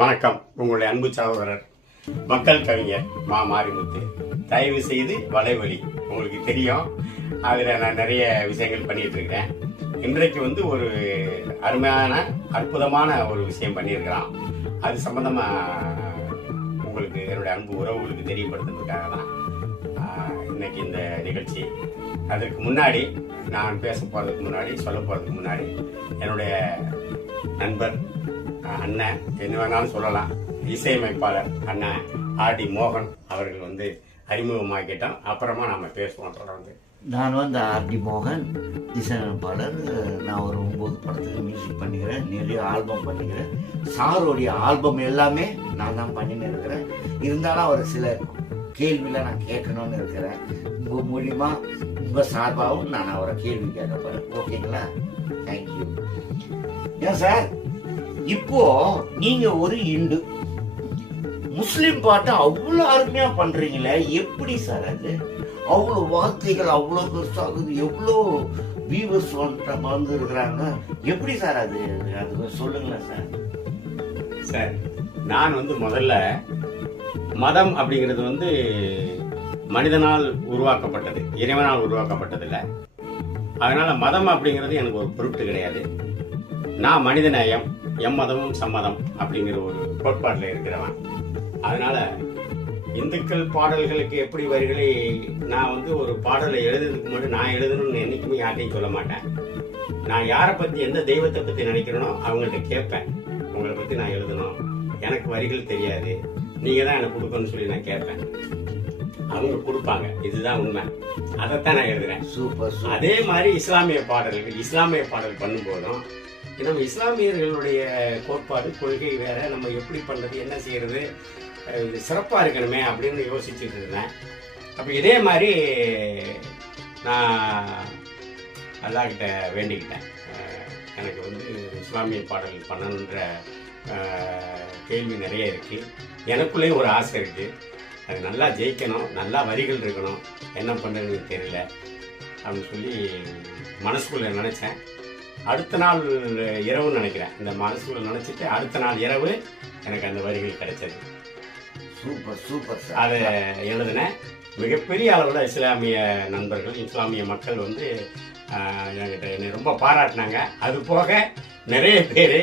வணக்கம். உங்களுடைய அன்பு சகோதரர் மக்கள் கவிஞர் மா மாரிமுத்து. தயவு செய்து வலைவலி உங்களுக்கு தெரியும், அதில் நான் நிறைய விஷயங்கள் பண்ணிட்டு இருக்கிறேன். இன்றைக்கு ஒரு அருமையான அற்புதமான ஒரு விஷயம் பண்ணியிருக்கிறான். அது சம்பந்தமா உங்களுக்கு என்னுடைய அன்பு உறவுகளுக்கு தெரியப்படுத்துறதுக்காக தான் இன்னைக்கு இந்த நிகழ்ச்சி. அதற்கு முன்னாடி நான் பேச போறதுக்கு முன்னாடி சொல்ல போறதுக்கு முன்னாடி என்னுடைய நண்பர் அண்ணன், என்ன வேணாலும் சொல்லலாம், இசையமைப்பாளர் அண்ணன் ஆர் டி மோகன் அவர்கள் அறிமுகமாக்கிட்டோம். அப்புறமா நாம பேசுவோம் தொடர்ந்து. நான் ஆர் டி மோகன், இசையமைப்பாளர். நான் ஒரு 9 படத்துக்கு மியூசிக் பண்ணிக்கிறேன், நிறைய ஆல்பம் பண்ணிக்கிறேன். சாரோடைய ஆல்பம் எல்லாமே நான் தான் பண்ணின்னு இருக்கிறேன். இருந்தாலும் அவர் சில கேள்வியில நான் கேட்கணும்னு இருக்கிறேன். உங்க மூலியமா உங்க சார்பாகவும் நான் அவரை கேள்வி கேட்க போறேன். ஓகேங்களா? தேங்க்யூ. ஏன் சார், இப்போ நீங்க ஒரு இந்து முஸ்லிம் பாட்டை அவ்வளவு அருமையா பண்றீங்களே, எப்படி சார் அது? அவ்வளவு வார்த்தைகள் அவ்வளவு பெருசாகுது, எவ்வளோ வியூவர்ஸ் வந்து இருக்கிறாங்க, எப்படி சார் அது? அது சொல்லுங்களேன் சார். சார், நான் முதல்ல மதம் அப்படிங்கிறது மனிதனால் உருவாக்கப்பட்டது, இறைவனால் உருவாக்கப்பட்டது இல்லை. அதனால மதம் அப்படிங்கிறது எனக்கு ஒரு பொருட்டு கிடையாது. நான் மனிதநேயம், எம்மதமும் சம்மதம் அப்படிங்கிற ஒரு கோட்பாட்டில் இருக்கிறவன். அதனால இந்துக்கள் பாடல்களுக்கு எப்படி வரிகளை நான் ஒரு பாடலை எழுதுறதுக்கு முன்னாடி நான் எழுதணும்னு என்னைக்குமே யார்ட்டையும் சொல்ல மாட்டேன். நான் யாரை பத்தி, எந்த தெய்வத்தை பத்தி நினைக்கிறேனோ அவங்கள்ட்ட கேட்பேன். உங்களை பத்தி நான் எழுதணும், எனக்கு வரிகள் தெரியாது, நீங்க தான் எனக்கு கொடுக்கணும்னு சொல்லி நான் கேட்பேன். அவங்க கொடுப்பாங்க, இதுதான் உண்மை. அதைத்தான் நான் எழுதுறேன். சூப்பர். அதே மாதிரி இஸ்லாமிய பாடல் பண்ணும்போதும் நம்ம இஸ்லாமியர்களுடைய கோட்பாடு, கொள்கை வேற, நம்ம எப்படி பண்றது, என்ன செய்யறது, சிறப்பா இருக்கணுமே அப்படின்னு யோசிச்சுட்டு இருந்தேன். அப்ப இதே மாதிரி நான் அல்லாஹ்கிட்ட வேண்டிக்கிட்டேன். எனக்கு இஸ்லாமிய பாடல் பண்ணணுன்ற கேள்வி நிறைய இருக்கு, எனக்குள்ளேயும் ஒரு ஆசை இருக்கு. அது நல்லா ஜெயிக்கணும், நல்லா வரிகள் இருக்கணும், என்ன பண்ணுறதுன்னு தெரியல அப்படின்னு சொல்லி மனசுக்குள்ள நினைச்சேன். அடுத்த நாள் இரவு நினைக்கிறேன், இந்த மனசுக்குள்ள நினைச்சிட்டு அடுத்த நாள் இரவு எனக்கு அந்த வரிகள் கிடைச்சது. Super super. அதை எழுதினேன். மிகப்பெரிய அளவில் இஸ்லாமிய நண்பர்கள், இஸ்லாமிய மக்கள் என்கிட்ட என்னை ரொம்ப பாராட்டினாங்க. அது போக நிறைய பேர்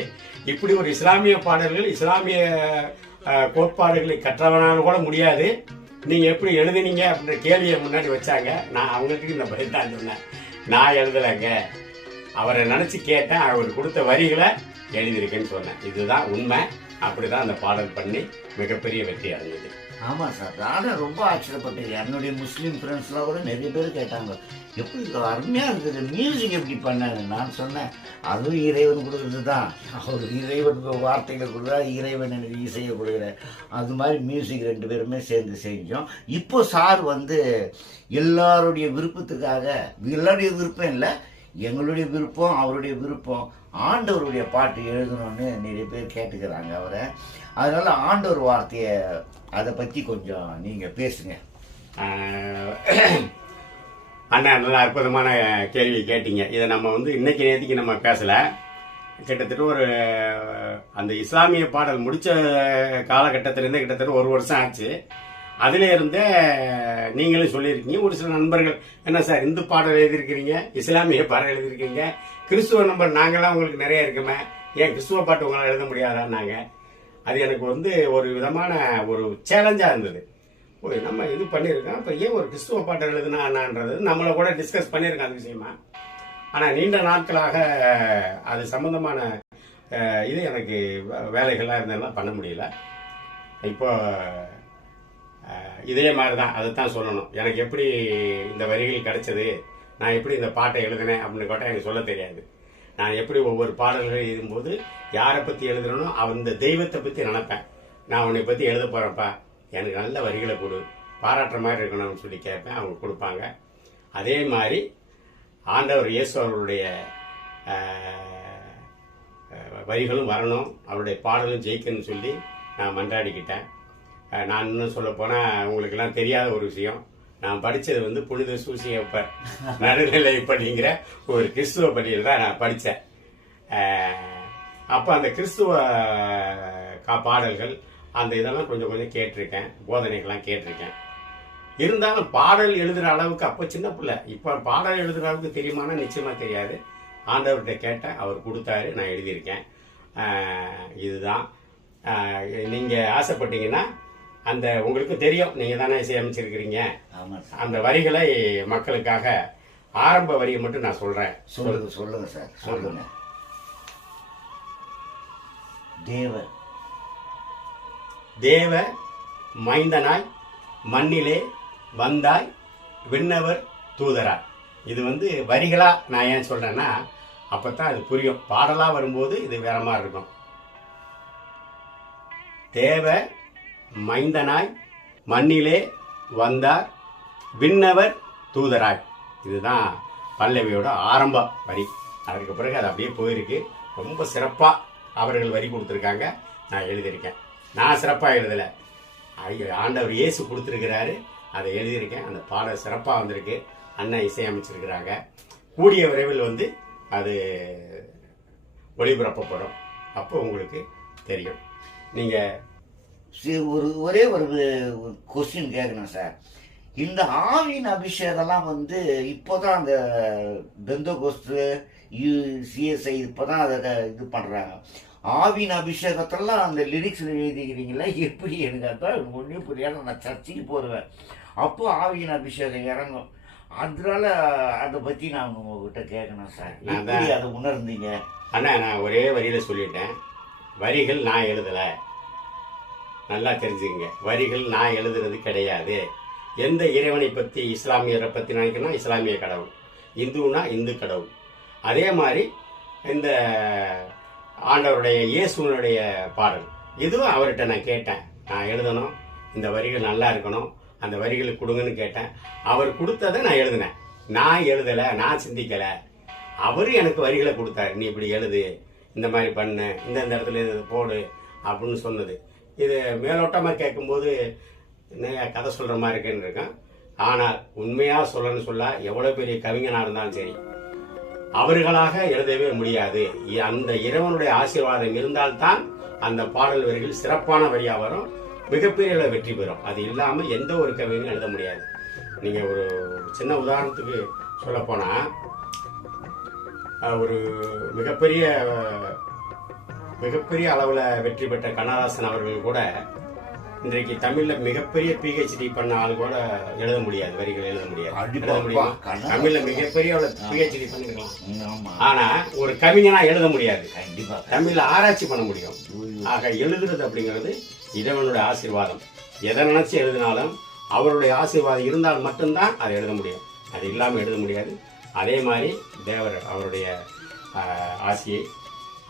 இப்படி ஒரு இஸ்லாமிய பாடல்கள், இஸ்லாமிய கோட்பாடுகளை கற்றவனாலும் கூட முடியாது, நீங்க எப்படி எழுதுனீங்க அப்படின்ற கேள்வியை முன்னாடி வச்சாங்க. நான் அவங்களுக்கு இந்த பதில் தான் சொன்னேன், நான் எழுதலைங்க, அவரை நினைச்சு கேட்டேன், அவர் கொடுத்த வரிகளை எழுதியிருக்கேன்னு சொன்னேன். இதுதான் உண்மை. அப்படிதான் அந்த பாடல் பண்ணி மிகப்பெரிய வெற்றி அடைஞ்சது. ஆமா சார், நானும் ரொம்ப ஆச்சரியப்பட்டேன். என்னுடைய முஸ்லீம் ஃப்ரெண்ட்ஸ்லாம் கூட நிறைய பேர் கேட்டாங்க, எப்படி அருமையா இருக்குது, மியூசிக் எப்படி பண்ணாங்க. நான் சொன்னேன், அதுவும் இறைவன் கொடுக்குறது தான். அவர் இறைவனுக்கு வார்த்தைகள் கொடுக்குறா, இறைவன் எனக்கு இசையை கொடுக்குறேன். அது மாதிரி மியூசிக் 2 பேருமே சேர்ந்து செஞ்சோம். இப்போ சார் எல்லாருடைய விருப்பத்துக்காக, எல்லாருடைய விருப்பம் இல்லை, எங்களுடைய விருப்பம், அவருடைய விருப்பம், ஆண்டவருடைய பாட்டு எழுதணும்னு நிறைய பேர் கேட்டுக்கிறாங்க அவரை. அதனால ஆண்டவர் வார்த்தையை அதை பற்றி கொஞ்சம் நீங்கள் பேசுங்க. அண்ணா, நல்ல அற்புதமான கேள்வி கேட்டீங்க. இதை நம்ம இன்னைக்கு நேற்றுக்கு நம்ம பேசலை. கிட்டத்தட்ட அந்த இஸ்லாமிய பாடல் முடித்த காலகட்டத்திலேருந்து கிட்டத்தட்ட 1 வருஷம் ஆச்சு. அதில் இருந்தே நீங்களும் சொல்லியிருக்கீங்க, ஒரு சில நண்பர்கள், என்ன சார் இந்து பாடல் எழுதியிருக்கிறீங்க, இஸ்லாமிய பாடல் எழுதியிருக்கீங்க, கிறிஸ்துவ நம்பர் நாங்களாம் உங்களுக்கு நிறைய இருக்குமே, ஏன் கிறிஸ்துவ பாட்டு உங்களால் எழுத முடியாதான்னாங்க. அது எனக்கு ஒரு விதமான ஒரு சேலஞ்சாக இருந்தது. நம்ம இது பண்ணியிருக்கோம், இப்போ ஏன் ஒரு கிறிஸ்துவ பாட்டு எழுதுனான்றது நம்மளை கூட டிஸ்கஸ் பண்ணியிருக்கோம் அது விஷயமா. ஆனால் நீண்ட நாட்களாக அது சம்பந்தமான இது எனக்கு வேலைகள்லாம் இருந்ததெல்லாம் பண்ண முடியல. இப்போ இதே மாதிரி தான், அதைத்தான் சொல்லணும். எனக்கு எப்படி இந்த வரிகள் கிடைச்சது, நான் எப்படி இந்த பாட்டை எழுதினேன் அப்படின்னு கேட்டால் எனக்கு சொல்ல தெரியாது. நான் எப்படி ஒவ்வொரு பாடல்கள் எழுதும்போது யாரை பற்றி எழுதுறனோ அந்த தெய்வத்தை பற்றி நினைப்பேன். நான் உன்னை பற்றி எழுத போகிறேன்ப்பா, எனக்கு நல்ல வரிகளை கொடு, பாராட்டுற மாதிரி இருக்கணும்னு சொல்லி கேட்பேன், அவங்க கொடுப்பாங்க. அதே மாதிரி ஆண்டவர் இயேசு அவர்களுடைய வரிகளும் வரணும், அவருடைய பாடலும் ஜெயிக்கணும்னு சொல்லி நான் மன்றாடிக்கிட்டேன். நான் இன்னும் சொல்ல போனால் உங்களுக்கெல்லாம் தெரியாத ஒரு விஷயம், நான் படித்தது புனித சூசியப்பர் நடுநிலை பள்ளிங்கிற ஒரு கிறிஸ்துவ பள்ளியில் தான் நான் படித்தேன். அப்போ அந்த கிறிஸ்துவ பாடல்கள் அந்த இதெல்லாம் கொஞ்சம் கொஞ்சம் கேட்டிருக்கேன், போதனைகள்லாம் கேட்டிருக்கேன். இருந்தாலும் பாடல் எழுதுகிற அளவுக்கு அப்போ சின்ன பிள்ளை, இப்போ பாடல் எழுதுகிற அளவுக்கு தெரியுமானா நிச்சயமாக தெரியாது. ஆண்டவர்கிட்ட கேட்டேன், அவர் கொடுத்தாரு, நான் எழுதியிருக்கேன். இதுதான். நீங்கள் ஆசைப்பட்டீங்கன்னா அந்த உங்களுக்கு தெரியும், நீங்கள் தானே இசையமைச்சிருக்கிறீங்க, அந்த வரிகளை மக்களுக்காக ஆரம்ப வரியை மட்டும் நான் சொல்கிறேன். சொல்லுங்க சார், சொல்லுங்க. தேவ மைந்தனாய் மண்ணிலே வந்தாய் விண்ணவர் தூதராய். இது வரிகளா நான் ஏன் சொல்றேன்னா அப்பதான் அது புரியும். பாடலா வரும்போது இது வேற மாதிரி இருக்கும். தேவ மைந்தனாய் மண்ணிலே வந்தார் விண்ணவர் தூதராய். இதுதான் பல்லவியோட ஆரம்ப வரி. அதுக்கு பிறகு அது அப்படியே போயிருக்கு. ரொம்ப சிறப்பா அவர்கள் வரி கொடுத்துருக்காங்க, நான் எழுதியிருக்கேன். நான் சிறப்பாக எழுதலை, ஆண்டவர் இயேசு கொடுத்துருக்கிறாரு, அதை எழுதியிருக்கேன். அந்த பாடல் சிறப்பாக வந்திருக்கு. அண்ணன் இசையமைச்சிருக்கிறாங்க. கூடிய விரைவில் அது ஒளிபரப்பப்படும். அப்போ உங்களுக்கு தெரியும். நீங்கள் ஒரே ஒரு கொஸ்டின் கேட்கணும் சார். இந்த ஆவின் அபிஷேகம்லாம் இப்போதான் அந்த பெந்தகோஸ்து சிஎஸ்ஐ இப்போதான் அதை இது பண்ணுறாங்க. ஆவின் அபிஷேகத்தெல்லாம் அந்த லிரிக்ஸ் எழுதிக்கிறீங்களா எப்படி? எனக்கு அதான் ஒன்றும் புரியாது. நான் சர்ச்சைக்கு போடுவேன், அப்போ ஆவியின் அபிஷேகம் இறங்கும். அதனால அதை பற்றி நான் உங்ககிட்ட கேட்கணும் சார். எப்படி அதை உணர்ந்தீங்க? அண்ணா, நான் ஒரே வரியில் சொல்லிட்டேன். வரிகள் நான் எழுதலை, நல்லா தெரிஞ்சுங்க. வரிகள் நான் எழுதுறது கிடையாது. எந்த இறைவனை பற்றி, இஸ்லாமியரை பற்றி நினைக்கணும், இஸ்லாமிய கடவுள். இந்துனா இந்து கடவுள். அதே மாதிரி இந்த ஆண்டவருடைய இயேசுனுடைய பாடல், இதுவும் அவர்கிட்ட நான் கேட்டேன். நான் எழுதணும், இந்த வரிகள் நல்லா இருக்கணும், அந்த வரிகளுக்கு கொடுங்கன்னு கேட்டேன். அவர் கொடுத்ததை நான் எழுதினேன். நான் எழுதலை, நான் சிந்திக்கலை. அவரு எனக்கு வரிகளை கொடுத்தாரு. நீ இப்படி எழுது, இந்த மாதிரி பண்ணு, இந்த இடத்துல இது போடு அப்படின்னு சொன்னது. இது மேலோட்டமாக கேட்கும்போது நிறைய கதை சொல்கிற மாதிரி இருக்குன்னு இருக்கேன். ஆனால் உண்மையாக சொல்லணும்னு சொல்ல, எவ்வளோ பெரிய கவிஞனாக இருந்தாலும் சரி, அவர்களாக எழுதவே முடியாது. அந்த இறைவனுடைய ஆசீர்வாதம் இருந்தால்தான் அந்த பாடல் வரிகள் சிறப்பான வரியா வரும், மிகப்பெரிய வெற்றி பெறும். அது இல்லாமல் எந்த ஒரு கவிஞனும் எழுத முடியாது. நீங்க ஒரு சின்ன உதாரணத்துக்கு சொல்ல போனா, ஒரு மிகப்பெரிய அளவுல வெற்றி பெற்ற கண்ணதாசன் அவர்கள் கூட இன்றைக்கு தமிழ்ல மிகப்பெரிய PhD பண்ண ஆள் கூட எழுத முடியாது, வரிகள் எழுத முடியாது. தமிழ்ல மிகப்பெரிய PhD பண்ணிருக்கலாம், ஆனா ஒரு கவிஞனா எழுத முடியாது. தமிழ்ல ஆராய்ச்சி பண்ண முடியும். ஆக எழுதுறது அப்படிங்கிறது இறைவனுடைய ஆசீர்வாதம். எதை நினைச்சு எழுதினாலும் அவருடைய ஆசீர்வாதம் இருந்தால் மட்டும்தான் அதை எழுத முடியும். அது இல்லாமல் எழுத முடியாது. அதே மாதிரி தேவர் அவருடைய ஆசியை,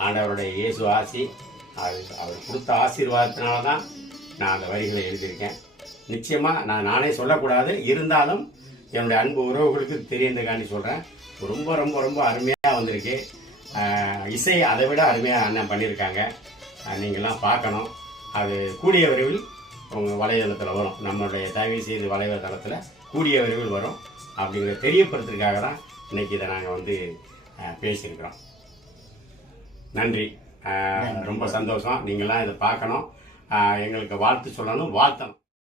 ஆண்டவருடைய இயேசு ஆசி, அவர் கொடுத்த ஆசீர்வாதத்தினால தான் நான் அந்த வரிகளை எழுதியிருக்கேன். நிச்சயமாக நானே சொல்லக்கூடாது, இருந்தாலும் என்னுடைய அன்பு உறவுகளுக்கு தெரியறதுக்காண்டி சொல்கிறேன். ரொம்ப ரொம்ப ரொம்ப அருமையாக வந்திருக்கு. இசை அதை விட அருமையாக அண்ணன் பண்ணியிருக்காங்க. நீங்கள்லாம் பார்க்கணும். அது கூடிய விரைவில் உங்கள் வலைதளத்தில் வரும். நம்மளுடைய தயவு செய்து வலைதளத்தில் கூடிய விரைவில் வரும். அப்படிங்கிறத தெரியப்படுத்துறதுக்காக தான் இன்னைக்கு இதை நாங்கள் பேசியிருக்கிறோம். நன்றி. ரொம்ப சந்தோஷம். நீங்களாம் இதை பார்க்கணும், எங்களுக்கு வாழ்த்து சொல்லணும், வாழ்த்தணும்.